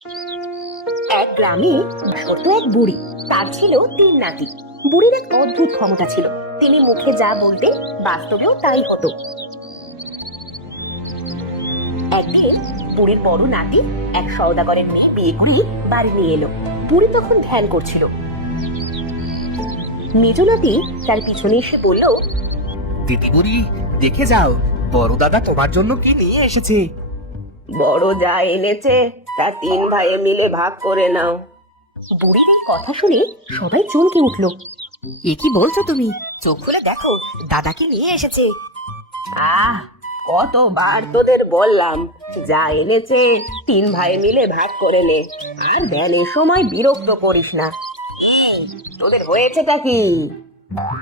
এক গ্রামে ছোট এক বুড়ি, তার ছিল 3 নাতি। বুড়ির এক অদ্ভুত ক্ষমতা ছিল, তিনি মুখে যা বলতেন বাস্তবেও তাই হতো। একদিন বুড়ির বড় নাতি এক সওদাগরের মেয়ে বিয়ে করে বাড়ি নিয়ে এলো। বুড়ি তখন ধ্যান করছিল। মেজ নাতি তার পিছনে এসে বলল, দিদি বুড়ি, দেখে যাও বড় দাদা তোমার জন্য কি নিয়ে এসেছে। বড় যা এনেছে তা 3 ভাইয়ে মিলে ভাগ করে নাও। বুড়ির এই কথা শুনে সবাই চমকে উঠল। এ কি বলছো তুমি? চোখ খুলে দেখো, দাদা কি নিয়ে এসেছে। আহ, কতবার তোদের বললাম, যা এনেছে 3 ভাই মিলে ভাগ করে নে, আর ধ্যানের সময় বিরক্ত করিস না। এই, তোদের হয়েছেটা কি?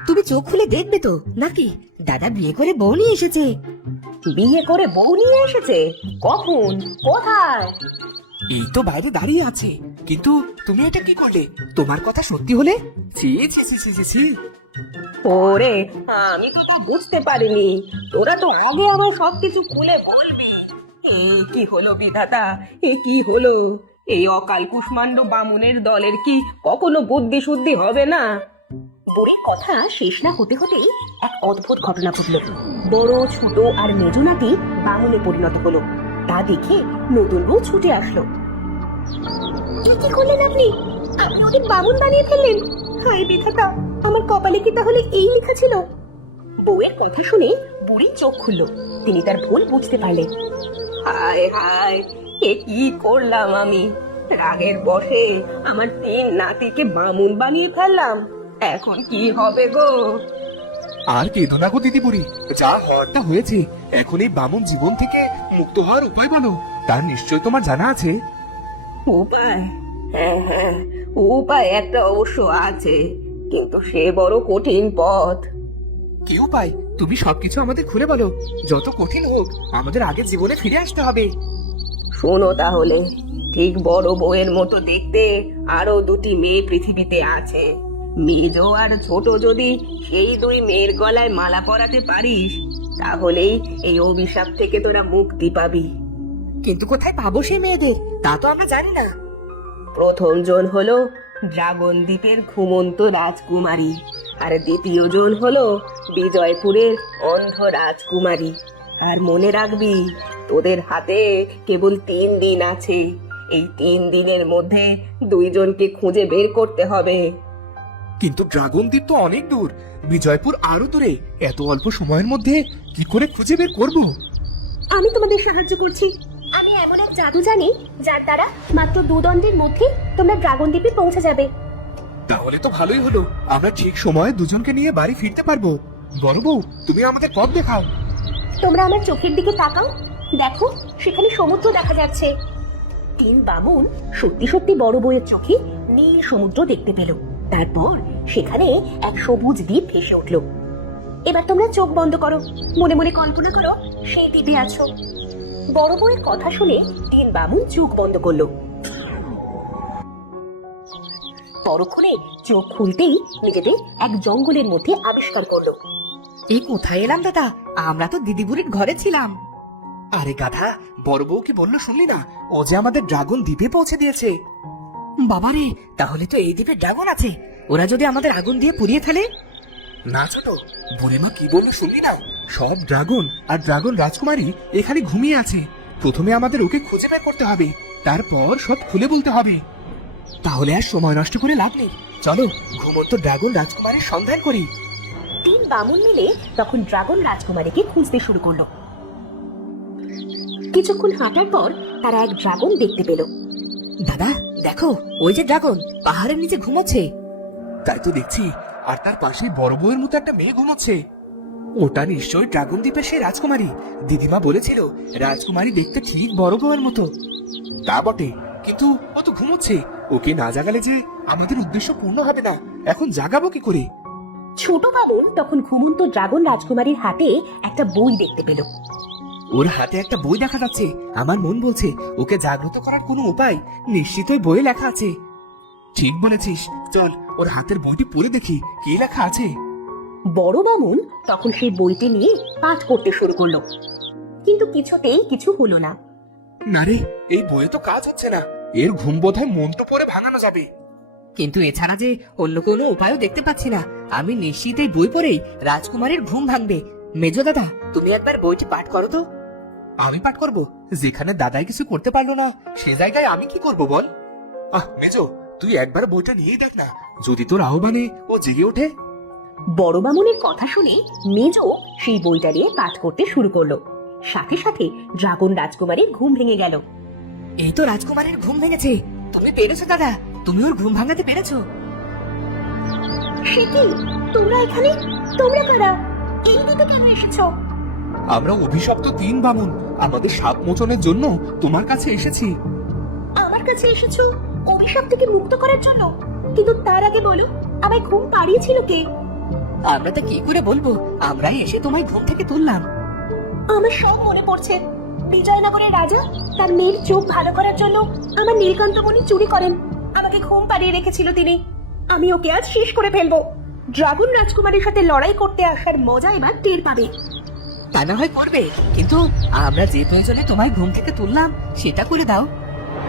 তুমি চোখ খুলে দেখবে তো নাকি দাদা বিয়ে করে বউ নিয়ে এসেছে। বিয়ে করে বউ নিয়ে এসেছে? কখন? কোথায়? এই তো বাইরে দাঁড়িয়ে আছে, কিন্তু তুমি এটা কি করলে? তোমার কথা সত্যি হলে? ছি ছি ছি ছি ছি ছি। ওরে, আমি তো তা বুঝতে পারিনি। তোরা তো আগে আমার সবকিছু খুলে বলবি। এ কি হলো বিধাতা, এ কি হলো? এই অকাল কুষ্মাণ্ড বামুনের দলের কি কখনো বুদ্ধি শুদ্ধি হবে না? বুড়ির কথা শেষ না হতে হতেই এক অদ্ভুত ঘটনা ঘটল। বড়, ছোট আর মেজ নাতি বামুনে পরিণত হলো। তা দেখে নতুন বউ ছুটে আসলো। কি করলেন আপনি? আপনি ওদের বামুন বানিয়ে ফেললেন। হায় বিধাতা, আমার কপালে কি তাহলে এই লেখা ছিল? বউয়ের কথা শুনে বুড়ি চোখ খুলল। তিনি তার ভুল বুঝতে পারলেন। হায় হায়, এ কি করলাম আমি? রাগের বশে আমার 3 নাতিকে বামুন বানিয়ে ফেললাম। এখন কি হবে গো? আর কেঁদো না গো দিদি বুড়ি, যা হওয়ারটা হয়েছে। এখন এই বামুন জীবন থেকে মুক্ত হওয়ার উপায় বলো, তার নিশ্চয় তোমার জানা আছে। উপায়? হ্যাঁ হ্যাঁ, উপায় একটা অবশ্য আছে, কিন্তু সে বড় কঠিন পথ। কি উপায়? তুমি সবকিছু আমাদের খুলে বলো। যত কঠিন হোক, আমাদের আগের জীবনে ফিরে আসতে হবে। শোনো তাহলে, ঠিক বড় বউয়ের মতো দেখতে আরো 2টি মেয়ে পৃথিবীতে আছে। মেজ আর ছোট যদি সেই 2 মেয়ের গলায় মালা পরাতে পারিস, তাহলেই এই অভিশাপ থেকে তোরা মুক্তি পাবি। কিন্তু কোথায় পাবো সেই মেয়েদের, তা তো আমরা জানি না। প্রথম জন হলো ড্রাগন দ্বীপের ঘুমন্ত রাজকুমারী, আর দ্বিতীয় জন হলো বিজয়পুরের অন্ধ রাজকুমারী। আর মনে রাখবি, তোদের হাতে কেবল 3 দিন আছে। এই 3 দিনের মধ্যে 2 জনকে খুঁজে বের করতে হবে। কিন্তু ড্রাগন দ্বীপ তো অনেক দূর, বিজয়পুর আরো দূরে। এত অল্প সময়ের মধ্যে কি করে খুঁজে বের করবো? আমি তোমাদের সাহায্য করছি। আমি এমন এক জাদু জানি, যার দ্বারা মাত্র 2 দণ্ডের মধ্যে তোমরা ড্রাগন দ্বীপে পৌঁছে যাবে। তাহলে তো ভালোই হলো, আমরা ঠিক সময়ে দুজনকে নিয়ে বাড়ি ফিরতে পারবো। বড় বউ, তুমি আমাদের পথ দেখাও। তোমরা আমার চোখের দিকে তাকাও, দেখো সেখানে সমুদ্র দেখা যাচ্ছে। 3 বামুন সত্যি সত্যি বড় বউয়ের চোখে নীল সমুদ্র দেখতে পেল। তারপর সেখানে এক সবুজ দ্বীপ ভেসে উঠল। এবার তোমরা চোখ বন্ধ করো, মনে মনে কল্পনা করো সেই দ্বীপে আছো। বড় বউয়ের কথা শুনে 3 বামুন চোখ বন্ধ করলো। পরক্ষণে চোখ খুলতেই নিজেদের এক জঙ্গলের মধ্যে আবিষ্কার করলো। এই কোথায় এলাম দাদা? আমরা তো দিদি বুড়ির ঘরে ছিলাম। আরে গাধা, বড় বউ কি বললো শুনলি না? ও যে আমাদের ড্রাগন দ্বীপে পৌঁছে দিয়েছে। বাবারে, তাহলে তো এই দ্বীপে ড্রাগন আছে। ওরা যদি আমাদের আগুন দিয়ে পুড়িয়ে ফেলে? না ছোট, বুড়িমা কি বললো শুনলি না? সব ড্রাগন আর ড্রাগন রাজকুমারী এখানে ঘুমিয়ে আছে। প্রথমে আমাদের ওকে খুঁজে বের করতে হবে, তারপর সব খুলে বলতে হবে। তাহলে আর সময় নষ্ট করে লাভ নেই, চলো ঘুমন্ত ড্রাগন রাজকুমারীর সন্ধান করি। 3 বামুন মিলে তখন ড্রাগন রাজকুমারীকে খুঁজতে শুরু করলো। কিছুক্ষণ হাঁটার পর তারা এক ড্রাগন দেখতে পেল। দাদা দেখো, ওই যে ড্রাগন পাহাড়ের নিচে ঘুমাচ্ছে। তাই তো দেখছি, আর তার পাশে বড় বউয়ের মতো একটা মেয়ে ঘুমাচ্ছে। ওটা নিশ্চয়ই ড্রাগন দ্বীপের সেই রাজকুমারী। দিদিমা বলেছিল রাজকুমারী দেখতে ঠিক বড় বউয়ের মতো। তা বটে, কিন্তু ও তো ঘুমোচ্ছে। ওকে না জাগালে যে আমাদের উদ্দেশ্য পূর্ণ হবে না। এখন জাগাবো কি করে? ছোট বামুন তখন ঘুমন্ত ড্রাগন রাজকুমারীর হাতে একটা বই দেখতে পেল। ওর হাতে একটা বই দেখা যাচ্ছে। আমার মন বলছে ওকে জাগ্রত করার কোনো উপায় নিশ্চিত ওই বইয়ে লেখা আছে। ঠিক বলেছিস, চল ওর হাতের বইটি পড়ে দেখি কি লেখা আছে। বড় বামুন তখন সেই বইটি নিয়ে পাঠ করতে শুরু করলো, কিন্তু কিছুতেই কিছু হলো না। না রে, এই বইয়ে তো কাজ হচ্ছে না। এর ঘুম বোধহয় মন্ত্র পরে ভাঙানো যাবে। কিন্তু এছাড়া যে অন্য কোনো উপায়ও দেখতে পাচ্ছি না। আমি নিশ্চিত এই বই পড়েই রাজকুমারের ঘুম ভাঙবে। মেজো দাদা, তুমি একবার বইটি পাঠ করো তো। আমি পাঠ করব? যেখানে দাদাই কিছু করতে পারলো না সে জায়গায় আমি কি করব বল? মেজো, তুই একবার বইটা নিয়েই দেখ না, যদি তোর আহ্বানে ও জেগে ওঠে। বড় বামুনের কথা শুনে মেজো সেই বইটা নিয়ে পাঠ করতে শুরু করলো। সাথে সাথে ড্রাগন রাজকুমারীর ঘুম ভেঙে গেল। এই তো রাজকুমারের ঘুম ভেঙেছে। তুমি পেরেছো দাদা, তুমি ওর ঘুম ভাঙাতে পেরেছো। সে কি, তোমরা এখানে? তোমরা কারা? এই দিকে কেন এসেছো? আমরা অভিশপ্ত 3 বামুন আমাদের সাপ মোচনের জন্য তোমার কাছে এসেছি। আমার কাছে এসেছো অভিশাপ থেকে মুক্ত করার জন্য? কিন্তু তার আগে বলো, আমায় ঘুম পাড়িয়েছিল কে? আমরা তো কি করে বলবো, আমরাই এসে তোমায় ঘুম থেকে তুললাম। আমার সব মনে পড়ছে। বিজয়নগরের রাজা তার মেয়ের চোখ ভালো করার জন্য আমার নীলকান্তমণি চুরি করেন। আমাকে ঘুম পাড়িয়ে রেখেছিল তিনি। আমি ওকে আজ শেষ করে ফেলবো। ড্রাগন রাজকুমারীর সাথে লড়াই করতে আসার মজা এবার টের পাবে। তা না হয় করবে, কিন্তু আমরা যে প্রয়োজনে তোমায় ঘুম থেকে তুললাম সেটা করে দাও।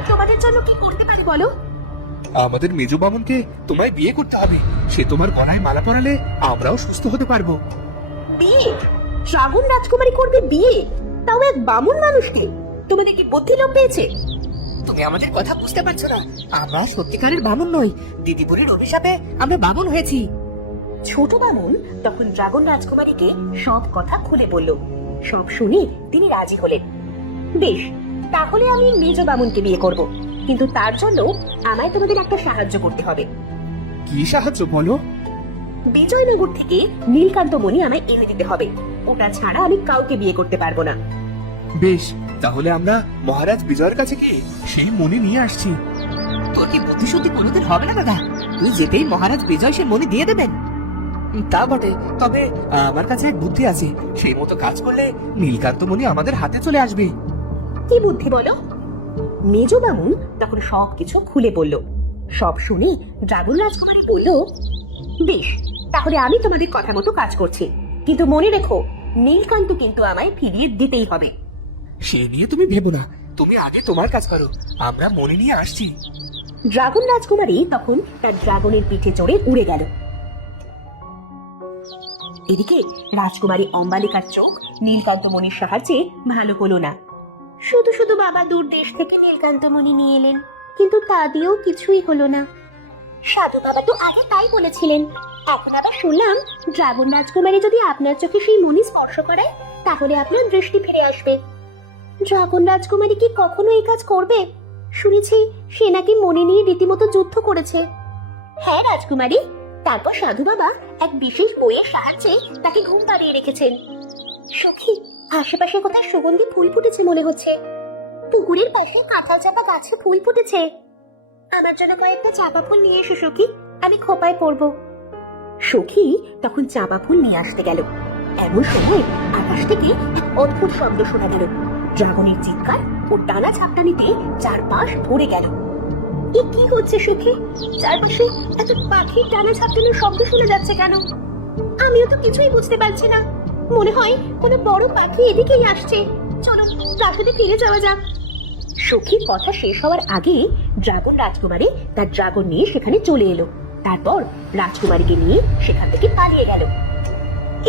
তোমাদের জন্য কি করতে পারি বলো? আমাদের মেজো বামুনকে তোমায় বিয়ে করতে হবে। সে তোমার গলায় মালা পরালে আমরাও সুস্থ হতে পারবো। বিয়ে? ড্রাগন রাজকুমারী করবে বিয়ে? তাও এক বামুন মানুষকে? তোমাদের কি বুদ্ধি লোপ পেয়েছে? তুমি আমাদের কথা বুঝতে পারছো না? আমরা সত্যিকারের বামুন নই, দিদিপুরের অভিশাপে আমরা বামুন হয়েছি। ছোট বামুন তখন ড্রাগন রাজকুমারীকে সব কথা খুলে বলল। সব শুনে তিনি রাজি হলেন। বেশ, তাহলে আমি মেজ বামুনকে বিয়ে করব, কিন্তু তার জন্য আমায় তোমাদের একটা সাহায্য করতে হবে। কি সাহায্য বলো? বিজয়নগর থেকে নীলকান্তমণি আমায় এনে দিতে হবে। ওটা ছাড়া আমি কাউকে বিয়ে করতে পারবো না। বেশ, তাহলে আমরা মহারাজ বিজয়ের কাছে গিয়ে সেই মণি নিয়ে আসছি। তোর কি বুদ্ধি শুদ্ধি কোনোদিন হবে না দাদা? তুই যেতেই মহারাজ বিজয় সে মণি দিয়ে দেবেন? তা বটে, তবে আমার কাছে এক বুদ্ধি আছে। সেই মতো কাজ করলে নীলকান্ত মণি আমাদের হাতে চলে আসবে। কি বুদ্ধি বলো? মেজ বামুন তখন সবকিছু খুলে বলল। সব শুনে ড্রাগন রাজকুমারী বলল, বেশ, তাহলে আমি তোমাদের কথা মতো কাজ করছি, কিন্তু মনে রেখো নীলকান্ত কিন্তু আমায় ফিরিয়ে দিতেই হবে। সে নিয়ে তুমি ভেবো না, তুমি আগে তোমার কাজ করো, আমরা মণি নিয়ে আসছি। ড্রাগন রাজকুমারী তখন তার ড্রাগনের পিঠে চড়ে উড়ে গেল। এদিকে রাজকুমারী অম্বালিকার চোখ নীলকান্তমণির সাহায্যে ভালো হলো না। শুধু শুধু বাবা দূর দেশ থেকে নীলকান্তমণি নিয়ে এলেন, কিন্তু তা দিয়েও কিছুই হলো না। সাধু বাবা তো আগে তাই বলেছিলেন। এখন আবার শুনলাম ড্রাগন রাজকুমারী যদি আপনার চোখে সেই মণি স্পর্শ করে তাহলে আপনার দৃষ্টি ফিরে আসবে। ড্রাগন রাজকুমারী কি কখনো এই কাজ করবে? শুনেছি সে নাকি মণি নিয়ে রীতিমতো যুদ্ধ করেছে। হ্যাঁ রাজকুমারী, তারপর সাধু বাবা এক বিশেষ বইয়ের সাহায্যে তাকে ঘুম পাড়িয়ে রেখেছেন। সখী, আশেপাশে কোথায় সুগন্ধি ফুল ফুটেছে মনে হচ্ছে। পুকুরের পাশে কাঁঠাল চাপা গাছে ফুল ফুটেছে। আমার জন্য কয়েকটা চাপা ফুল নিয়ে এসো সখী, আমি খোপায় পরবো। সখী তখন চাপা ফুল নিয়ে আসতে গেল। এমন সময় আকাশ থেকে এক অদ্ভুত শব্দ শোনা গেল। ড্রাগনের চিৎকার ও ডানা ঝাপটানিতে চারপাশ ভরে গেল। এ কি হচ্ছে সখী? চারপাশে এত পাখির ডানা ঝাপটানোর শব্দ শোনা যাচ্ছে কেন? আমিও তো কিছুই বুঝতে পারছি না। মনে হয় কোনো বড় পাখি এদিকেই আসছে। চলো প্রাসাদে ফিরে যাওয়া যাক। সখীর কথা শেষ হওয়ার আগে ড্রাগন রাজকুমারী তার ড্রাগন নিয়ে সেখানে চলে এলো। তারপর রাজকুমারীকে নিয়ে সেখান থেকে পালিয়ে গেল।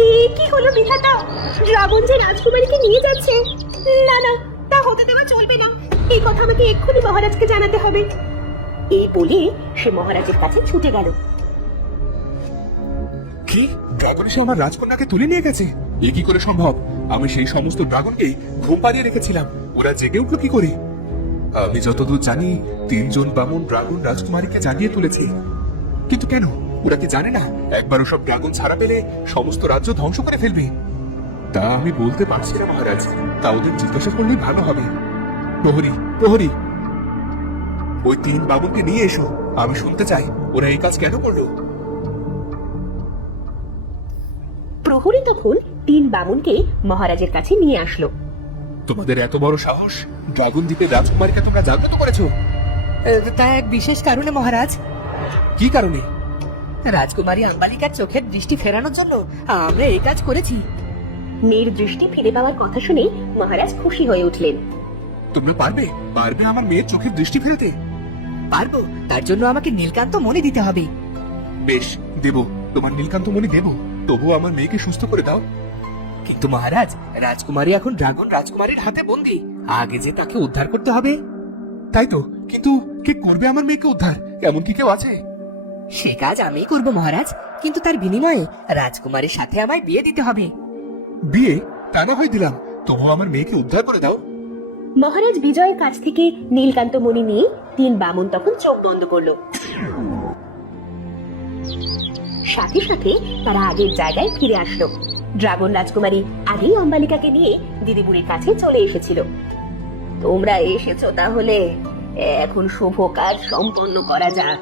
এ কি হলো বিধাতা? ড্রাগন যে রাজকুমারীকে নিয়ে যাচ্ছে। না না, তা হতে দেওয়া চলবে না। এই কথা আমাকে এক্ষুনি মহারাজকে জানাতে হবে। এই বলে সে মহারাজের কাছে ছুটে গেল। কি, ড্রাগন এসে আমার রাজকন্যাকে তুলে নিয়ে গেছে? এ কি করে সম্ভব? আমি সেই সমস্ত ড্রাগনকে ঘুম পাড়িয়ে রেখেছিলাম, ওরা জেগে উঠলো কি করে? আমি যতদূর জানি 3 জন বামুন ড্রাগন রাজকুমারীকে জাগিয়ে তুলেছে। কিন্তু কেন? ওরা কি জানে না একবার ওসব ড্রাগন ছাড়া পেলে সমস্ত রাজ্য ধ্বংস করে ফেলবে? তা আমি বলতে পারছি না মহারাজ, তা ওদের জিজ্ঞাসা করলেই ভালো হবে। প্রহরী, প্রহরী, ওই 3 বামুনকে নিয়ে এসো, আমি শুনতে চাই ওরা এই কাজ কেন করলো। প্রহরী তখন 3 বামুনকে মহারাজের কাছে নিয়ে আসলো। তোমাদের এত বড় সাহস, ড্রাগন দ্বীপের রাজকুমারীকে তোমরা জাগ্রত করেছো? তা এক বিশেষ কারণে মহারাজ। কি কারণে? রাজকুমারী আম্বালিকার চোখের দৃষ্টি ফেরানোর জন্য আমরা এই কাজ করেছি। মেয়ের দৃষ্টি ফিরে পাওয়ার কথা শুনে মহারাজ খুশি হয়ে উঠলেন। তোমরা পারবে পারবে আমার মেয়ের চোখের দৃষ্টি ফেরাতে? পারবো, তার জন্য আমাকে নীলকান্ত মনে দিতে হবে। বেশ, দেব, তোমার নীলকান্ত মণি দেব। তবুও আমার মেয়েকে সুস্থ করে দাও। কিন্তু মহারাজ, রাজকুমারী এখন ড্রাগন রাজকুমারীর হাতে বন্দি, আগে যে তাকে উদ্ধার করতে হবে। তাই তো, কিন্তু কে করবে আমার মেয়েকে উদ্ধার? এমন কি কেউ আছে? সে কাজ আমি করব মহারাজ, কিন্তু তার বিনিময়ে রাজকুমারীর সাথে আমায় বিয়ে দিতে হবে। বিয়ে? তা না হয় দিলাম, তবুও আমার মেয়েকে উদ্ধার করে দাও। মহারাজ বিজয়ের কাছ থেকে নীলকান্ত মণি নিয়ে তিন বামুন তখন চোখ বন্ধ করলো। সাথে সাথে তারা আগের জায়গায় ফিরে আসলো। ড্রাগন রাজকুমারী আগেই অম্বালিকাকে নিয়ে দিদিবুড়ির কাছে চলে এসেছিল। তোমরা এসেছো, তাহলে এখন শুভ কাজ সম্পন্ন করা যাক।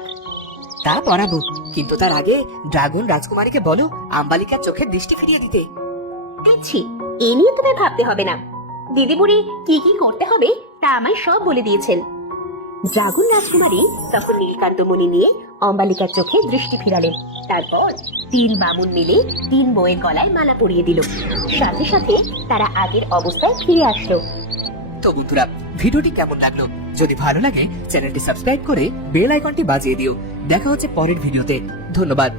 তা পড়াবো, কিন্তু তার আগে ড্রাগন রাজকুমারীকে বলো আম্বালিকার চোখের দৃষ্টি ফিরিয়ে দিতে। দিচ্ছি, এ নিয়ে তুমি ভাবতে হবে না। দিদিবুড়ি কি কি করতে হবে তা আমায় সব বলে দিয়েছেন। ড্রাগন রাজকুমারী তখন নীলকান্ত মণি নিয়ে অম্বালিকার চোখে দৃষ্টি ফিরালেন। তারপর তিন বামুন মিলে তিন বউয়ের গলায় মালা পরিয়ে দিল। সাথে সাথে তারা আগের অবস্থায় ফিরে আসলো। তো বন্ধুরা, ভিডিওটি কেমন লাগলো? যদি ভালো লাগে চ্যানেলটি সাবস্ক্রাইব করে বেল আইকনটি বাজিয়ে দিও। দেখা হচ্ছে পরের ভিডিওতে। ধন্যবাদ।